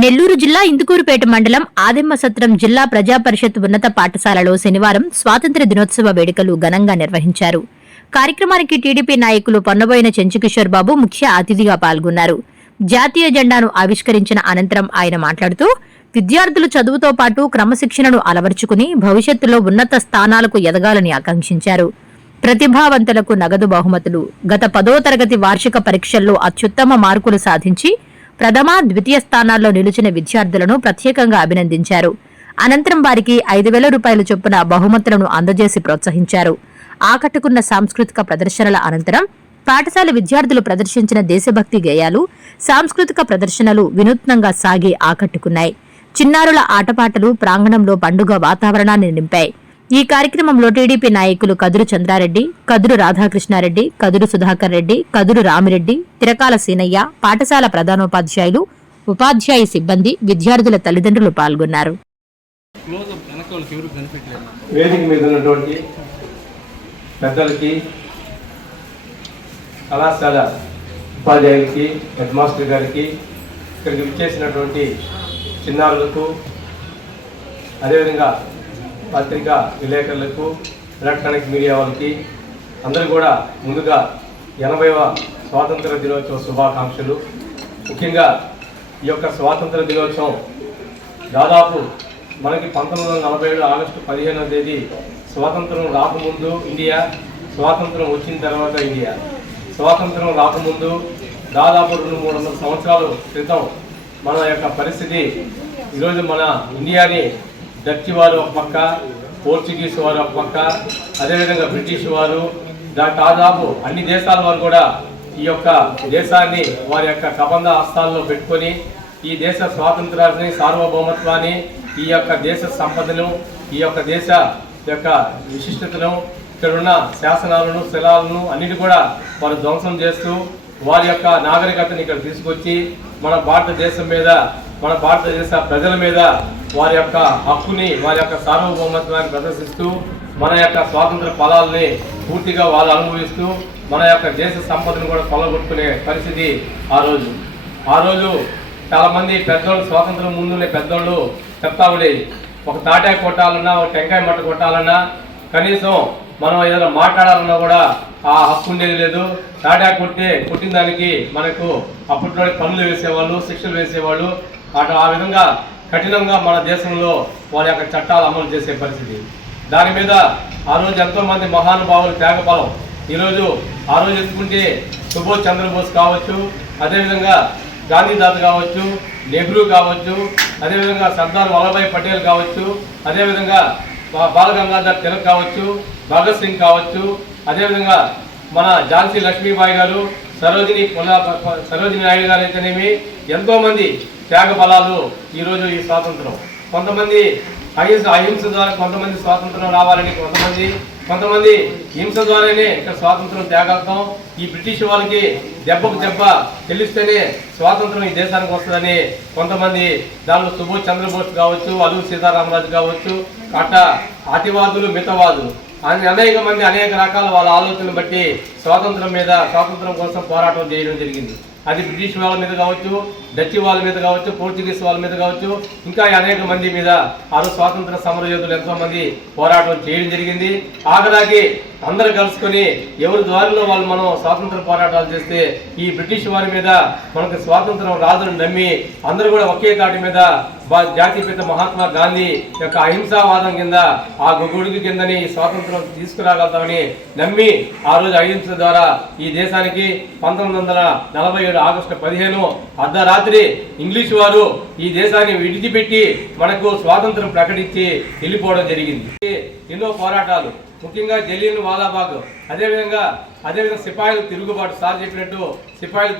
నెల్లూరు జిల్లా ఇందుకూరుపేట మండలం ఆదెమ్మసత్రం జిల్లా ప్రజాపరిషత్ ఉన్నత పాఠశాలలో శనివారం స్వాతంత్ర్య దినోత్సవ వేడుకలు ఘనంగా నిర్వహించారు. కార్యక్రమానికి టీడీపీ నాయకులు పొన్నబోయిన చెంచుకిషోర్ బాబు ముఖ్య అతిథిగా పాల్గొన్నారు. జాతీయ జెండాను ఆవిష్కరించిన అనంతరం ఆయన మాట్లాడుతూ విద్యార్థులు చదువుతో పాటు క్రమశిక్షణను అలవర్చుకుని భవిష్యత్తులో ఉన్నత స్థానాలకు ఎదగాలని ఆకాంక్షించారు. ప్రతిభావంతులకు నగదు బహుమతులు, గత 10వ తరగతి వార్షిక పరీక్షల్లో అత్యుత్తమ మార్కులు సాధించి ప్రథమ, ద్వితీయ స్థానాల్లో నిలిచిన విద్యార్థులను ప్రత్యేకంగా అభినందించారు. అనంతరం వారికి 5,000 రూపాయల చొప్పున బహుమతులను అందజేసి ప్రోత్సహించారు. ఆకట్టుకున్న సాంస్కృతిక ప్రదర్శనల అనంతరం పాఠశాల విద్యార్థులు ప్రదర్శించిన దేశభక్తి గేయాలు, సాంస్కృతిక ప్రదర్శనలు వినూత్నంగా సాగి ఆకట్టుకున్నాయి. చిన్నారుల ఆటపాటలు ప్రాంగణంలో పండుగ వాతావరణాన్ని నింపాయి. ఈ కార్యక్రమంలో టీడీపీ నాయకులు కదురు చంద్రారెడ్డి, కదురు రాధాకృష్ణారెడ్డి, కదురు సుధాకర్ రెడ్డి, కదురు రామిరెడ్డి, తిరకాల సీనయ్య, పాఠశాల ప్రధానోపాధ్యాయులు, ఉపాధ్యాయ సిబ్బంది, విద్యార్థుల తల్లిదండ్రులు పాల్గొన్నారు. వేదిక మీద ఉన్నటువంటి పెద్దలకి, కళాశాల ఉపాధ్యాయులకి, హెడ్ మాస్టర్ గారికి, ఇక్కడికి విచ్చేసినటువంటి చిన్నారులకు, అదేవిధంగా పత్రికా విలేకరులకు, ఎలక్ట్రానిక్ మీడియా వాళ్ళకి అందరూ కూడా ముందుగా 80వ స్వాతంత్ర దినోత్సవ శుభాకాంక్షలు. ముఖ్యంగా ఈ యొక్క స్వాతంత్ర దినోత్సవం దాదాపు మనకి 1947 ఆగస్టు 15వ తేదీ స్వాతంత్రం రాకముందు ఇండియా, స్వాతంత్రం వచ్చిన తర్వాత ఇండియా. స్వాతంత్రం రాకముందు దాదాపు 200-300 సంవత్సరాల క్రితం మన యొక్క పరిస్థితి. ఈరోజు మన ఇండియాని డచ్ వారు ఒక పక్క, పోర్చుగీస్ వారు ఒక పక్క, అదేవిధంగా బ్రిటిష్ వారు, దాదాపు అన్ని దేశాల వారు కూడా ఈ యొక్క దేశాన్ని వారి యొక్క కబంధ హస్తాల్లో పెట్టుకొని ఈ దేశ స్వాతంత్రాన్ని, సార్వభౌమత్వాన్ని, ఈ యొక్క దేశ సంపదను, ఈ యొక్క దేశ యొక్క విశిష్టతను, ఇక్కడున్న శాసనాలను, శిలాలను అన్నిటి కూడా వారు ధ్వంసం చేస్తూ వారి యొక్క నాగరికతని ఇక్కడ తీసుకొచ్చి మన భారతదేశం మీద, మన భారతదేశ ప్రజల మీద వారి యొక్క హక్కుని, వారి యొక్క సార్వభౌమత్వాన్ని ప్రదర్శిస్తూ మన యొక్క స్వాతంత్ర ఫలాలని పూర్తిగా వాళ్ళు అనుభవిస్తూ మన యొక్క దేశ సంపదను కూడా కొల్లగొట్టుకునే పరిస్థితి ఆ రోజు చాలామంది పెద్దోళ్ళు, స్వాతంత్రం ముందునే పెద్దోళ్ళు చెప్తా ఉండేది, ఒక తాటాకు కొట్టాలన్నా, ఒక టెంకాయ మట్ట కొట్టాలన్నా, కనీసం మనం ఏదైనా మాట్లాడాలన్నా కూడా ఆ హక్కు ఉండేది లేదు. తాటాకు కొట్టిన దానికి మనకు అప్పట్లో పనులు వేసేవాళ్ళు, శిక్షలు వేసేవాళ్ళు. ఆ విధంగా కఠినంగా మన దేశంలో వారి యొక్క చట్టాలు అమలు చేసే పరిస్థితి. దాని మీద ఆ రోజు ఎంతోమంది మహానుభావులు త్యాగఫలం. ఈరోజు ఆ రోజు ఎత్తుకుంటే సుభాష్ చంద్రబోస్ కావచ్చు, అదేవిధంగా గాంధీదాస్ కావచ్చు, నెహ్రూ కావచ్చు, అదేవిధంగా సర్దార్ వల్లభాయ్ పటేల్ కావచ్చు, అదేవిధంగా బాలగంగాధర్ తిలక్ కావచ్చు, భగత్ సింగ్ కావచ్చు, అదేవిధంగా మన ఝాన్సీ లక్ష్మీబాయి గారు, సరోజిని నాయుడు గారు అయితేనేమి, ఎంతోమంది త్యాగ ఫలాలు ఈరోజు ఈ స్వాతంత్రం. కొంతమంది అహింస ద్వారా కొంతమంది స్వాతంత్రం రావాలని, కొంతమంది హింస ద్వారానే ఇక్కడ స్వాతంత్రం త్యాగం. ఈ బ్రిటిష్ వాళ్ళకి దెబ్బకు దెబ్బ చెల్లిస్తేనే స్వాతంత్రం ఈ దేశానికి వస్తుందని కొంతమంది, దానిలో సుభాష్ చంద్రబోస్ కావచ్చు, అల్లూరి సీతారామరాజు కావచ్చు, అట్లా అతివాదులు, మితవాదులు అనేక మంది అనేక రకాల వాళ్ళ ఆలోచనలు బట్టి స్వాతంత్రం కోసం పోరాటం చేయడం జరిగింది. అది బ్రిటిష్ వాళ్ళ మీద కావచ్చు, డచ్ వాళ్ళ మీద కావచ్చు, పోర్చుగీస్ వాళ్ళ మీద కావచ్చు, ఇంకా అనేక మంది మీద స్వాతంత్ర సమర యోధులు ఎంతోమంది పోరాటం చేయడం జరిగింది. ఆఖరాకి అందరూ కలుసుకొని ఎవరి ద్వారిలో వాళ్ళు మనం స్వాతంత్ర పోరాటాలు చేస్తే ఈ బ్రిటిష్ వారి మీద మనకు స్వాతంత్రం రాదని నమ్మి అందరూ కూడా ఒకే కాటి మీద జాతిపిత మహాత్మా గాంధీ యొక్క అహింసావాదం కింద, ఆ గొడుగు కిందని స్వాతంత్రం తీసుకురాగలుగుతామని నమ్మి ఆ రోజు అహింస ద్వారా ఈ దేశానికి 1947 ఆగస్టు 15 అర్ధరాత్రి ఇంగ్లీష్ వారు ఈ దేశాన్ని విడిచిపెట్టి మనకు స్వాతంత్రం ప్రకటించి వెళ్ళిపోవడం జరిగింది. ఎన్నో పోరాటాలు, ముఖ్యంగా జలియన్ వాలాబాగ్, అదేవిధంగా సిపాయిల తిరుగుబాటు, సార్ చెప్పినట్టు సిపాయిల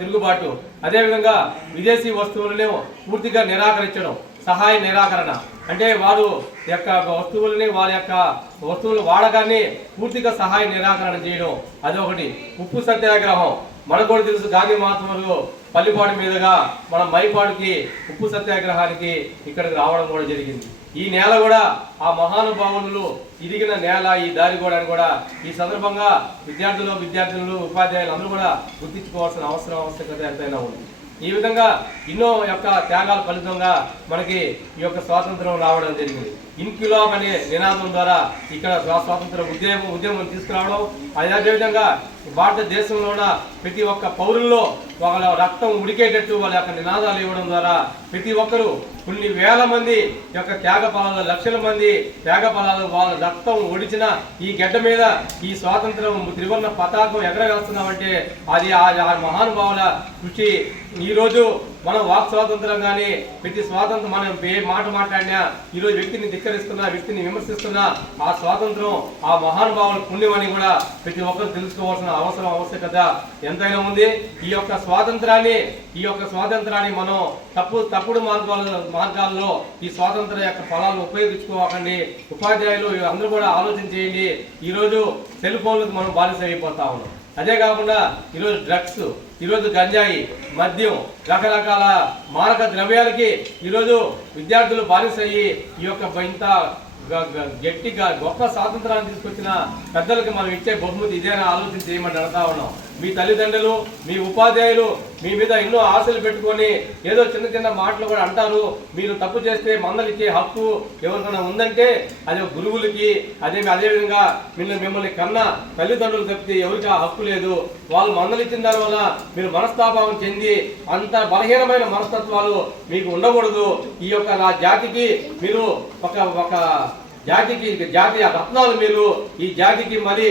తిరుగుబాటు, అదేవిధంగా విదేశీ వస్తువులను పూర్తిగా నిరాకరించడం, సహాయ నిరాకరణ, అంటే వారు యొక్క వస్తువులని, వారి యొక్క వస్తువుల వాడకాన్ని పూర్తిగా సహాయ నిరాకరణ చేయడం, అదొకటి. ఉప్పు సత్యాగ్రహం మనకు కూడా తెలుసు, గాంధీ మహాత్ములు పల్లిపాడు మీదుగా మన మైపాడుకి ఉప్పు సత్యాగ్రహానికి ఇక్కడికి రావడం కూడా జరిగింది. ఈ నేల కూడా ఆ మహానుభావులు ఇరిగిన నేల, ఈ దారి కూడా ఈ సందర్భంగా విద్యార్థులు, ఉపాధ్యాయులు అందరూ కూడా గుర్తించుకోవాల్సిన ఆవశ్యకత ఎంతైనా ఉంది. ఈ విధంగా ఎన్నో యొక్క త్యాగాల ఫలితంగా మనకి ఈ యొక్క స్వాతంత్రం రావడం జరిగింది. ఇన్క్విలాబ్ అనే నినాదం ద్వారా ఇక్కడ స్వాతంత్ర ఉద్యమం తీసుకురావడం, అదేవిధంగా భారతదేశంలో ఉన్న ప్రతి ఒక్క పౌరుల్లో వాళ్ళ రక్తం ఉడికేటట్టు వాళ్ళ యొక్క నినాదాలు ఇవ్వడం ద్వారా ప్రతి ఒక్కరూ కొన్ని వేల మంది యొక్క త్యాగ ఫలాలు, లక్షల మంది త్యాగ ఫలాలు వాళ్ళ రక్తం ఒడిచిన ఈ గడ్డ మీద ఈ స్వాతంత్రం త్రివర్ణ పతాకం ఎగరవేస్తున్నామంటే అది ఆ మహానుభావుల కృషి. ఈరోజు మనం వాక్ స్వాతంత్రం కానీ ప్రతి స్వాతంత్రం మనం ఏ మాట మాట్లాడినా ఈరోజు వ్యక్తిని ధిక్కరిస్తున్నా, వ్యక్తిని విమర్శిస్తున్నా ఆ స్వాతంత్రం ఆ మహానుభావుల పుణ్యమని కూడా ప్రతి ఒక్కరు తెలుసుకోవాల్సిన ఆవశ్యకత ఎంతైనా ఉంది. ఈ యొక్క స్వాతంత్రాన్ని మనం తప్పుడు మార్గాల్లో ఈ స్వాతంత్ర యొక్క ఫలాలను ఉపయోగించుకోకండి. ఉపాధ్యాయులు అందరూ కూడా ఆలోచన చేయండి. ఈరోజు సెల్ ఫోన్లకు మనం బానిస అయిపోతా ఉన్నాం. అదే కాకుండా ఈరోజు డ్రగ్స్, ఈరోజు గంజాయి, మద్యం, రకరకాల మారక ద్రవ్యాలకి ఈరోజు విద్యార్థులు బానిసయ్యి ఈ యొక్క ఇంత గట్టిగా గొప్ప స్వాతంత్రాన్ని తీసుకొచ్చిన పెద్దలకి మనం ఇచ్చే బహుమతి ఇదేనా ఆలోచన చేయమని అడుగుతా ఉన్నాం. మీ తల్లిదండ్రులు, మీ ఉపాధ్యాయులు మీ మీద ఎన్నో ఆశలు పెట్టుకొని ఏదో చిన్న మాటలు కూడా అంటారు. మీరు తప్పు చేస్తే మందలిచ్చే హక్కు ఎవరికైనా ఉందంటే అది గురువులకి, అదేవిధంగా మిమ్మల్ని కన్నా తల్లిదండ్రులు తప్పితే ఎవరికి ఆ హక్కు లేదు. వాళ్ళు మందలిచ్చిన దానివల్ల మీరు మనస్తాపం చెంది అంత బలహీనమైన మనస్తత్వాలు మీకు ఉండకూడదు. ఈ యొక్క నా జాతికి మీరు ఒక జాతీయ రత్నాలు, మీరు ఈ జాతికి మరి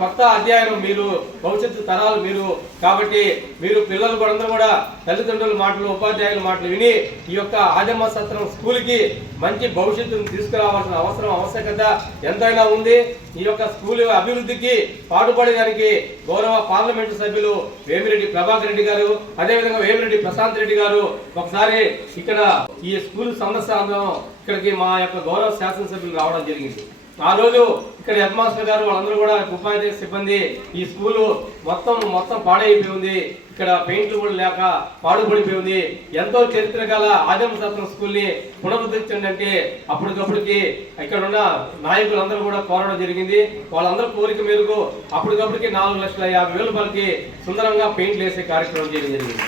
కొత్త అధ్యాయం, మీరు భవిష్యత్తు తరాలు మీరు. కాబట్టి మీరు పిల్లలు కూడా అందరూ కూడా తల్లిదండ్రుల మాటలు, ఉపాధ్యాయుల మాటలు విని ఈ యొక్క ఆదిమ సత్రం స్కూల్కి మంచి భవిష్యత్తును తీసుకురావాల్సిన ఆవశ్యకత ఎంతైనా ఉంది. ఈ యొక్క స్కూల్ అభివృద్ధికి పాటుపడేదానికి గౌరవ పార్లమెంటు సభ్యులు వేమిరెడ్డి ప్రభాకర్ రెడ్డి గారు, అదేవిధంగా వేమిరెడ్డి ప్రశాంత్ రెడ్డి గారు ఒకసారి ఇక్కడ ఈ స్కూల్ సందర్శన ఇక్కడికి మా యొక్క గౌరవ శాసనసభ్యులు రావడం జరిగింది. ఆ రోజు ఇక్కడ హెడ్ మాస్టర్ గారు వాళ్ళందరూ కూడా ఉపాధ్యాయ సిబ్బంది ఈ స్కూలు మొత్తం పాడైపోయి ఉంది. ఇక్కడ పెయింట్లు కూడా లేక పాడుపడిపోయి ఉంది. ఎంతో చరిత్ర గల ఆదిమ సత్రం స్కూల్ని పునరుద్ధరించండి అంటే అప్పటికప్పటికి ఇక్కడ ఉన్న నాయకులందరూ కూడా కోరడం జరిగింది. వాళ్ళందరూ కోరిక మేరకు అప్పటికప్పటికి 4,50,000 రూపాయలకి సుందరంగా పెయింట్లు వేసే కార్యక్రమం చేయడం జరిగింది.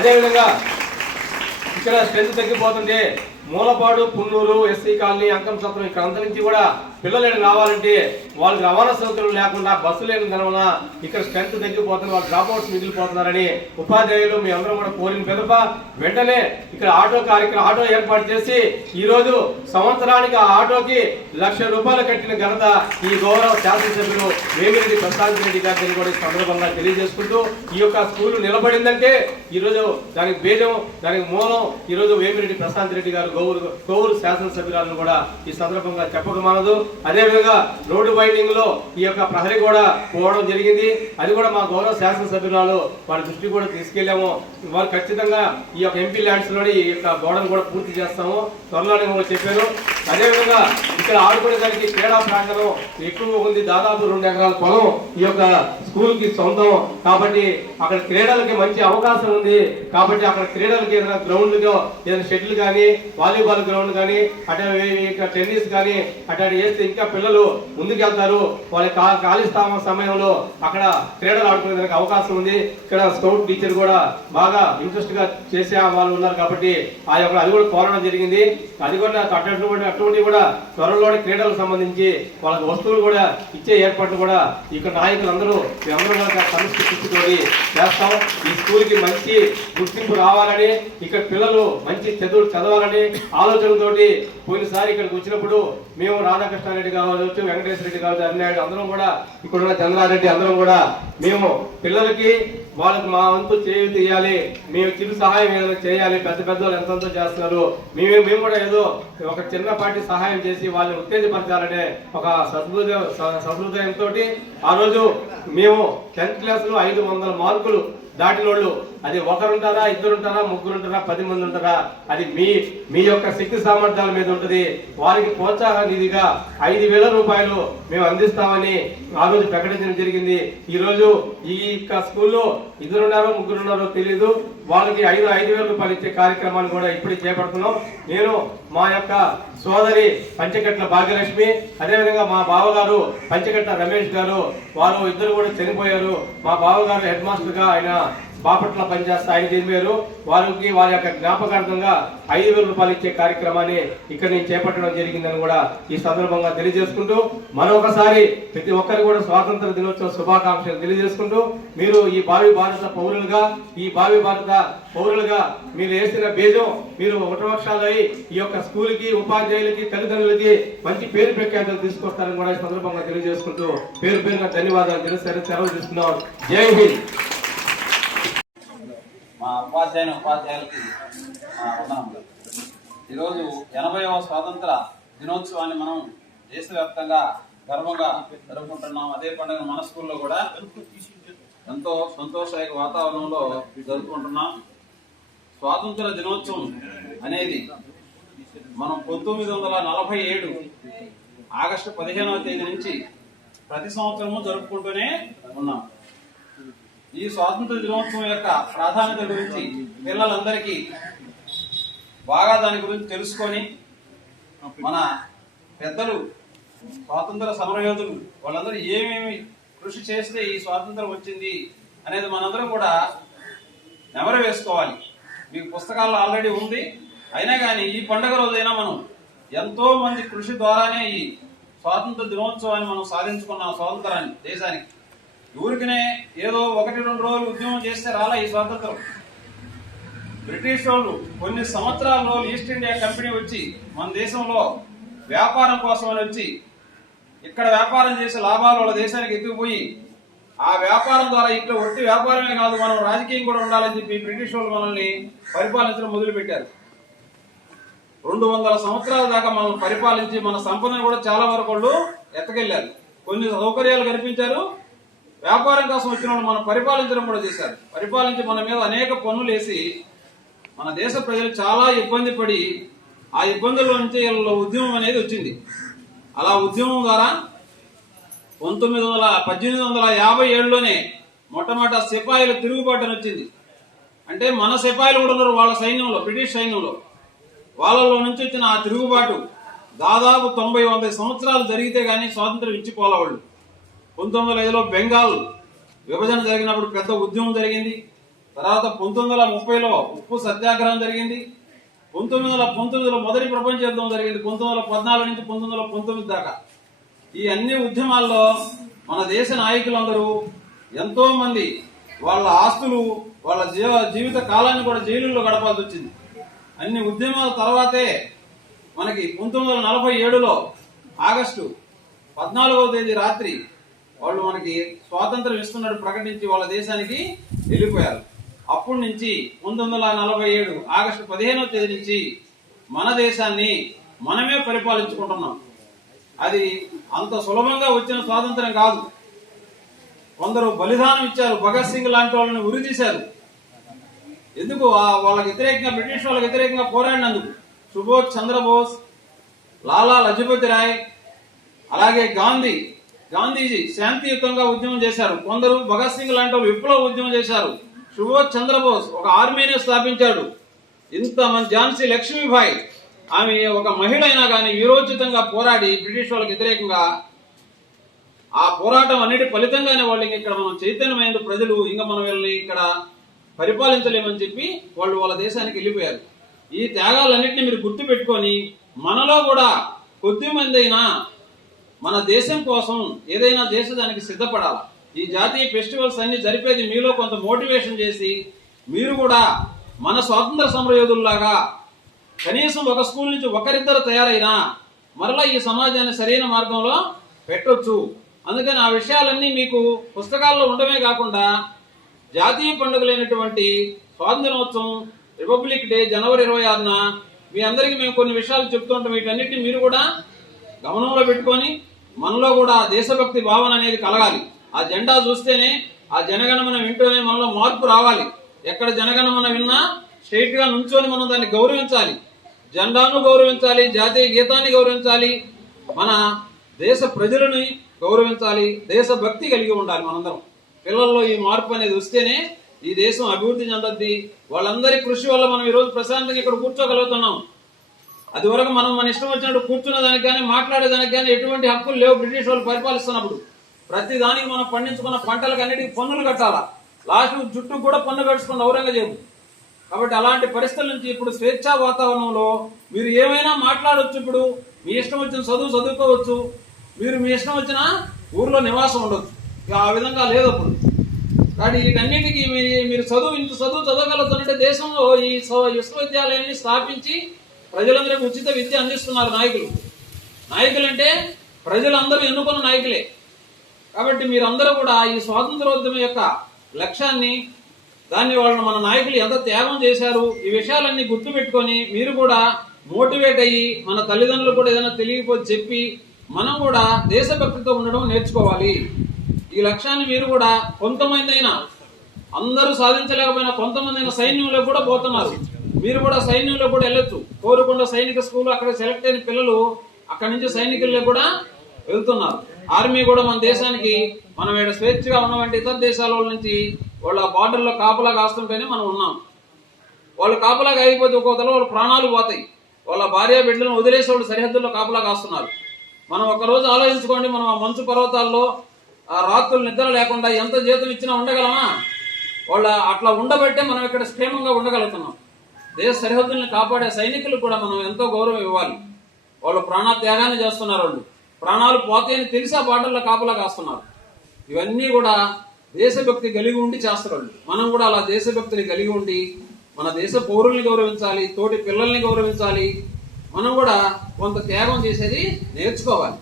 అదేవిధంగా ఇక్కడ స్ట్రెంత్ తగ్గిపోతుంటే మూలపాడు, పున్నూరు, ఎస్సీ కాలనీ, అంకం సత్రం ఇక్కడ అంత నుంచి కూడా పిల్లలు రావాలంటే వాళ్ళకి రవాణా సౌకర్యం లేకుండా బస్సు లేని దానివల్ల ఇక్కడ స్ట్రెంత్ తగ్గిపోతుంది, వాళ్ళు డ్రాప్ అవుట్స్ మిగిలిపోతున్నారని ఉపాధ్యాయులు మీ అందరం కూడా కోరిన పిదప వెంటనే ఇక్కడ ఆటో ఏర్పాటు చేసి ఈరోజు సంవత్సరానికి ఆ ఆటోకి ₹1,00,000 కట్టిన ఘనత ఈ గౌరవ శాసనసభ్యులు వేమిరెడ్డి ప్రశాంత్ రెడ్డి గారిని కూడా సందర్భంగా తెలియజేసుకుంటూ ఈ యొక్క స్కూల్ నిలబడిందంటే ఈరోజు దానికి బీజం, దానికి మూలం ఈరోజు వేమిరెడ్డి ప్రశాంత్ రెడ్డి గారు గౌరవ శాసనసభ్యురాలను కూడా ఈ సందర్భంగా చెప్పక మానదు. అదేవిధంగా రోడ్డు బైండింగ్ లో ఈ యొక్క ప్రహరీ కూడా పోవడం జరిగింది. అది కూడా మా గౌరవ శాసనసభ్యురాలు వారి దృష్టి కూడా తీసుకెళ్లాము. వారు ఖచ్చితంగా ఈ యొక్క ఎంపీ ల్యాండ్స్ లోని ఈ యొక్క గోడను కూడా పూర్తి చేస్తాము త్వరలోనే చెప్పారు. అదేవిధంగా ఇక్కడ ఆడుకునేదానికి క్రీడా ప్రాంగణం ఎక్కువగా ఉంది. దాదాపు 2 ఎకరాల పొలం ఈ యొక్క స్కూల్ కి సొంతం. కాబట్టి అక్కడ క్రీడలకి మంచి అవకాశం ఉంది. కాబట్టి అక్కడ క్రీడలకి ఏదైనా గ్రౌండ్ ఏదైనా షెటిల్ కానీ, వాలీబాల్ గ్రౌండ్ కానీ, అటు టెన్నిస్ కానీ అటు చేస్తే ఇంకా పిల్లలు ముందుకెళ్తారు. వాళ్ళ ఖాళీ సమయంలో అక్కడ క్రీడలు ఆడుకునేదానికి అవకాశం ఉంది. ఇక్కడ స్కౌట్ టీచర్ కూడా బాగా ఇంట్రెస్ట్ గా చేసే వాళ్ళు ఉన్నారు. కాబట్టి ఆ యొక్క అది కూడా కోరడం జరిగింది. అది కూడా అటువంటి కూడా త్వరలోనే క్రీడలకు సంబంధించి వాళ్ళకి వస్తువులు కూడా ఇచ్చే ఏర్పాట్లు కూడా ఇక్కడ నాయకులందరూ సమస్య తీసుకొని చేస్తాం. ఈ స్కూల్ కి మంచి గుర్తింపు రావాలని, ఇక్కడ పిల్లలు మంచి చదవాలని ఆలోచనతోటి పోయినసారి ఇక్కడికి వచ్చినప్పుడు మేము రాధాకృష్ణారెడ్డి కావచ్చు, వెంకటేశ్వర రెడ్డి కావచ్చు, అన్నాడు అందరం కూడా ఇక్కడ ఉన్న చంద్రారెడ్డి అందరం కూడా మేము పిల్లలకి వాళ్ళకి మా వంతు చేయాలి, మేము చిరు సహాయం ఏదైనా చేయాలి. పెద్ద వాళ్ళు ఎంతో చేస్తున్నారు, మేము కూడా ఏదో ఒక చిన్నపాటి సహాయం చేసి వాళ్ళని ఉత్తేజపరచాలనే ఒక సహృదయంతో ఆ రోజు మేము 10th క్లాస్ లో 500 మార్కులు దాటినోళ్ళు అది ఒకరుంటారా, ఇద్దరుంటారా, ముగ్గురుంటారా, 10 మంది ఉంటారా, అది మీ యొక్క శక్తి సామర్థ్యాల మీద ఉంటుంది. వారికి ప్రోత్సాహ నిధిగా 5,000 రూపాయలు మేము అందిస్తామని ఆ రోజు ప్రకటించడం జరిగింది. ఈ రోజు ఈ యొక్క స్కూల్లో 2 ముగ్గురున్నారో తెలియదు, వాళ్ళకి 5,000 రూపాయలు ఇచ్చే కార్యక్రమాన్ని కూడా ఇప్పుడే చేపడుతున్నాం. నేను మా యొక్క సోదరి పంచకట్ల భాగ్యలక్ష్మి, అదేవిధంగా మా బావగారు పంచకట్ల రమేష్ గారు, వారు ఇద్దరు కూడా చనిపోయారు. మా బావగారు హెడ్ మాస్టర్ గా ఆయన బాపట్ల పనిచేస్తా ఆయన చనిపోయారు. వారికి వారి యొక్క జ్ఞాపకార్థంగా 5,000 రూపాయలు ఇచ్చే కార్యక్రమాన్ని ఇక్కడ నేను చేపట్టడం జరిగిందని కూడా ఈ సందర్భంగా తెలియజేసుకుంటూ, మరొకసారి ప్రతి ఒక్కరు కూడా స్వాతంత్ర దినోత్సవ శుభాకాంక్షలు తెలియజేసుకుంటూ, మీరు ఈ భావి భారత పౌరులుగా మీరు వేసిన బీజం మీరు వటవృక్షాలు అయి ఈ యొక్క స్కూల్కి, ఉపాధ్యాయులకి, తల్లిదండ్రులకి మంచి పేరు ప్రఖ్యాతులు తీసుకొస్తారని కూడా ఈ సందర్భంగా తెలియజేసుకుంటూ పేరుగా ధన్యవాదాలు తెలుసు సెలవు తీసుకున్నాం. జై హింద్. మా ఉపాధ్యాయులకి వందనములు. ఈరోజు 80వ స్వాతంత్ర దినోత్సవాన్ని మనం దేశవ్యాప్తంగా గర్వంగా జరుపుకుంటున్నాం. అదే పండుగ మన స్కూల్లో కూడా ఎంతో సంతోషాయక వాతావరణంలో జరుపుకుంటున్నాం. స్వాతంత్ర దినోత్సవం అనేది మనం 1947 ఆగస్టు 15వ తేదీ నుంచి ప్రతి సంవత్సరము జరుపుకుంటూనే ఉన్నాం. ఈ స్వాతంత్ర దినోత్సవం యొక్క ప్రాధాన్యత గురించి పిల్లలందరికీ బాగా దాని గురించి తెలుసుకొని, మన పెద్దలు స్వాతంత్ర సమరయోధులు వాళ్ళందరూ ఏమేమి కృషి చేస్తే ఈ స్వాతంత్రం వచ్చింది అనేది మనందరం కూడా నెమరు వేసుకోవాలి. మీకు పుస్తకాల్లో ఆల్రెడీ ఉంది. అయినా కానీ ఈ పండుగ రోజైనా మనం ఎంతో మంది కృషి ద్వారానే ఈ స్వాతంత్ర దినోత్సవాన్ని మనం సాధించుకున్నాం. స్వాతంత్రాన్ని దేశానికి ఊరికనే ఏదో 1-2 రోజులు ఉద్యమం చేస్తే రాలా ఈ స్వాతంత్రం. బ్రిటిష్ వాళ్ళు కొన్ని సంవత్సరాల రోజులు ఈస్ట్ ఇండియా కంపెనీ వచ్చి మన దేశంలో వ్యాపారం కోసం అని వచ్చి ఇక్కడ వ్యాపారం చేసే లాభాలు వాళ్ళ దేశానికి ఎత్తుకుపోయి ఆ వ్యాపారం ద్వారా ఇట్లా ఒట్టి వ్యాపారమే కాదు, మనం రాజకీయం కూడా ఉండాలని చెప్పి బ్రిటిష్ వాళ్ళు మనల్ని పరిపాలించడం మొదలుపెట్టారు. 200 సంవత్సరాల దాకా మనం పరిపాలించి మన సంపదను కూడా చాలా వరకు వాళ్ళు ఎత్తకెళ్లారు. కొన్ని సౌకర్యాలు కల్పించారు. వ్యాపారం కోసం వచ్చిన వాళ్ళు మనం పరిపాలించడం కూడా చేశారు. పరిపాలించి మన మీద అనేక పన్నులు వేసి మన దేశ ప్రజలు చాలా ఇబ్బంది పడి ఆ ఇబ్బందుల నుంచి ఉద్యమం అనేది వచ్చింది. అలా ఉద్యమం ద్వారా 1857లోనే మొట్టమొదట సిపాయిల తిరుగుబాటు వచ్చింది. అంటే మన సిపాయిలు కూడా ఉన్నారు వాళ్ళ సైన్యంలో, బ్రిటిష్ సైన్యంలో. వాళ్ళలో నుంచి వచ్చిన ఆ తిరుగుబాటు దాదాపు 90-100 సంవత్సరాలు జరిగితే గానీ స్వాతంత్రం ఇచ్చిపోలే వాళ్ళు. 1905లో బెంగాల్ విభజన జరిగినప్పుడు పెద్ద ఉద్యమం జరిగింది. తర్వాత 1930లో ఉప్పు సత్యాగ్రహం జరిగింది. 1919లో మొదటి ప్రపంచ యుద్ధం జరిగింది. 1914 నుంచి 1919 దాకా ఈ అన్ని ఉద్యమాల్లో మన దేశ నాయకులందరూ ఎంతో మంది వాళ్ళ ఆస్తులు, వాళ్ళ జీవిత కాలాన్ని కూడా జైలుల్లో గడపాల్సి వచ్చింది. అన్ని ఉద్యమాల తర్వాతే మనకి 1947లో ఆగస్టు 14వ తేదీ రాత్రి వాళ్ళు మనకి స్వాతంత్రం ఇస్తున్నట్టు ప్రకటించి వాళ్ళ దేశానికి వెళ్ళిపోయారు. అప్పటి నుంచి 1947 ఆగస్టు 15వ తేదీ నుంచి మన దేశాన్ని మనమే పరిపాలించుకుంటున్నాం. అది అంత సులభంగా వచ్చిన స్వాతంత్రం కాదు. కొందరు బలిదానం ఇచ్చారు. భగత్ సింగ్ లాంటి వాళ్ళని ఉరితీశారు. ఎందుకు? వాళ్ళకి వ్యతిరేకంగా, బ్రిటిష్ వాళ్ళకి వ్యతిరేకంగా పోరాడినందుకు. సుభాష్ చంద్రబోస్, లాలా లజపతి రాయ్, అలాగే గాంధీజీ శాంతియుతంగా ఉద్యమం చేశారు. కొందరు భగత్ సింగ్ లాంటి వాళ్ళు విప్లవ ఉద్యమం చేశారు. సుభాష్ చంద్రబోస్ ఒక ఆర్మీని స్థాపించాడు. ఇంతమంది ఝాన్సీ లక్ష్మీబాయి ఆమె ఒక మహిళ అయినా కానీ వీరోచితంగా పోరాడి బ్రిటిష్ వాళ్ళకి వ్యతిరేకంగా ఆ పోరాటం అన్నిటి ఫలితంగానే వాళ్ళకి ఇక్కడ మనం చైతన్యమైన ప్రజలు ఇంకా మనం వీళ్ళని ఇక్కడ పరిపాలించలేమని చెప్పి వాళ్ళు వాళ్ళ దేశానికి వెళ్ళిపోయారు. ఈ త్యాగాలన్నింటినీ మీరు గుర్తు పెట్టుకొని మనలో కూడా కొద్ది మంది అయినా మన దేశం కోసం ఏదైనా చేసేదానికి సిద్ధపడాలి. ఈ జాతీయ ఫెస్టివల్స్ అన్ని జరిపేది మీలో కొంత మోటివేషన్ చేసి మీరు కూడా మన స్వాతంత్ర సమరయోధుల్లాగా కనీసం ఒక స్కూల్ నుంచి ఒకరిద్దరు తయారైనా మరలా ఈ సమాజాన్ని సరైన మార్గంలో పెట్టొచ్చు. అందుకని ఆ విషయాలన్నీ మీకు పుస్తకాల్లో ఉండమే కాకుండా జాతీయ పండుగలైనటువంటి స్వాతంత్రోత్సవం, రిపబ్లిక్ డే జనవరి 26న మీ అందరికీ మేము కొన్ని విషయాలు చెప్తుంటాం. వీటన్నిటిని మీరు కూడా గమనంలో పెట్టుకొని మనలో కూడా దేశభక్తి భావన అనేది కలగాలి. ఆ జెండా చూస్తేనే, ఆ జనగణమన వింటూనే మనలో మార్పు రావాలి. ఎక్కడ జనగణమన విన్నా స్ట్రైట్ గా నుంచొని మనం దాన్ని గౌరవించాలి. జెండాను గౌరవించాలి, జాతీయ గీతాన్ని గౌరవించాలి, మన దేశ ప్రజలని గౌరవించాలి, దేశభక్తి కలిగి ఉండాలి. మనందరం పిల్లల్లో ఈ మార్పు అనేది వస్తేనే ఈ దేశం అభివృద్ధి చెందద్ది. వాళ్ళందరి కృషి వల్ల మనం ఈరోజు ప్రశాంతంగా ఇక్కడ కూర్చోగలుగుతున్నాం. అది వరకు మనం మన ఇష్టం వచ్చినట్టు కూర్చునే దానికి కానీ మాట్లాడేదానికి కానీ ఎటువంటి హక్కులు లేవు. బ్రిటిష్ వాళ్ళు పరిపాలిస్తున్నప్పుడు ప్రతి దానికి మనం పండించుకున్న పంటలకు అన్నిటికీ పన్నులు కట్టాలా. లాస్ట్ జుట్టు కూడా పన్ను కడుచుకున్న ఔరంగజేబు. కాబట్టి అలాంటి పరిస్థితుల నుంచి ఇప్పుడు స్వేచ్ఛా వాతావరణంలో మీరు ఏమైనా మాట్లాడవచ్చు. ఇప్పుడు మీ ఇష్టం వచ్చిన చదువుకోవచ్చు, మీరు మీ ఇష్టం వచ్చిన ఊర్లో నివాసం ఉండొచ్చు. ఆ విధంగా లేదు అప్పుడు. కానీ వీటన్నిటికీ మీరు ఇంత చదువు చదవగలుగుతుంటే దేశంలో ఈ విశ్వవిద్యాలయాన్ని స్థాపించి ప్రజలందరికీ ఉచిత విద్య అందిస్తున్నారు నాయకులు. నాయకులు అంటే ప్రజలందరూ ఎన్నుకున్న నాయకులే. కాబట్టి మీరందరూ కూడా ఈ స్వాతంత్రోద్యమం యొక్క లక్ష్యాన్ని, దాన్ని వాళ్ళు మన నాయకులు ఎంత త్యాగం చేశారు, ఈ విషయాలన్నీ గుర్తుపెట్టుకొని మీరు కూడా మోటివేట్ అయ్యి మన తల్లిదండ్రులు కూడా ఏదైనా తెలియకపోతే చెప్పి మనం కూడా దేశభక్తితో ఉండడం నేర్చుకోవాలి. ఈ లక్ష్యాన్ని మీరు కూడా కొంతమంది అయినా, అందరూ సాధించలేకపోయినా కొంతమంది అయినా సైన్యంలో కూడా పోతున్నారు. మీరు కూడా సైన్యంలో కూడా వెళ్ళొచ్చు. కోరుకొండ సైనిక స్కూల్ అక్కడ సెలెక్ట్ అయిన పిల్లలు అక్కడి నుంచి సైనికుల్లో కూడా వెళ్తున్నారు. ఆర్మీ కూడా మన దేశానికి, మనం ఇక్కడ స్వేచ్ఛగా ఉన్నవంటి ఇతర దేశాల నుంచి వాళ్ళ బార్డర్లో కాపలా కాస్తుంటేనే మనం ఉన్నాం. వాళ్ళు కాపలాగా అయిపోతే ఒక్కొక్కరు వాళ్ళ ప్రాణాలు పోతాయి. వాళ్ళ భార్య బిడ్డలను వదిలేసి వాళ్ళు సరిహద్దుల్లో కాపలా కాస్తున్నారు. మనం ఒకరోజు ఆలోచించుకోండి, మనం ఆ మంచు పర్వతాల్లో ఆ రాత్రులు నిద్ర లేకుండా ఎంత జీతం ఇచ్చినా ఉండగలమా? వాళ్ళ అట్లా ఉండబట్టే మనం ఇక్కడ క్షేమంగా ఉండగలుగుతున్నాం. దేశ సరిహద్దుల్ని కాపాడే సైనికులు కూడా మనం ఎంతో గౌరవం ఇవ్వాలి. వాళ్ళు ప్రాణత్యాగాన్ని చేస్తున్నారు. వాళ్ళు ప్రాణాలు పోతాయని తెలిసి ఆ బార్డర్లో కాపలా కాస్తున్నారు. ఇవన్నీ కూడా దేశభక్తి కలిగి ఉండి చేస్తారు. మనం కూడా అలా దేశభక్తిని కలిగి ఉండి మన దేశ పౌరుల్ని గౌరవించాలి, తోటి పిల్లల్ని గౌరవించాలి. మనం కూడా కొంత త్యాగం చేసేది నేర్చుకోవాలి.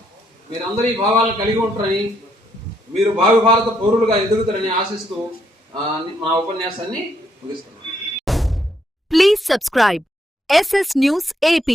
మీరందరూ ఈ భావాలను కలిగి ఉంటారని, మీరు భావి భారత పౌరులుగా ఎదుగుతారని ఆశిస్తూ మా ఉపన్యాసాన్ని ముగిస్తున్నాను. Please subscribe SS News AP.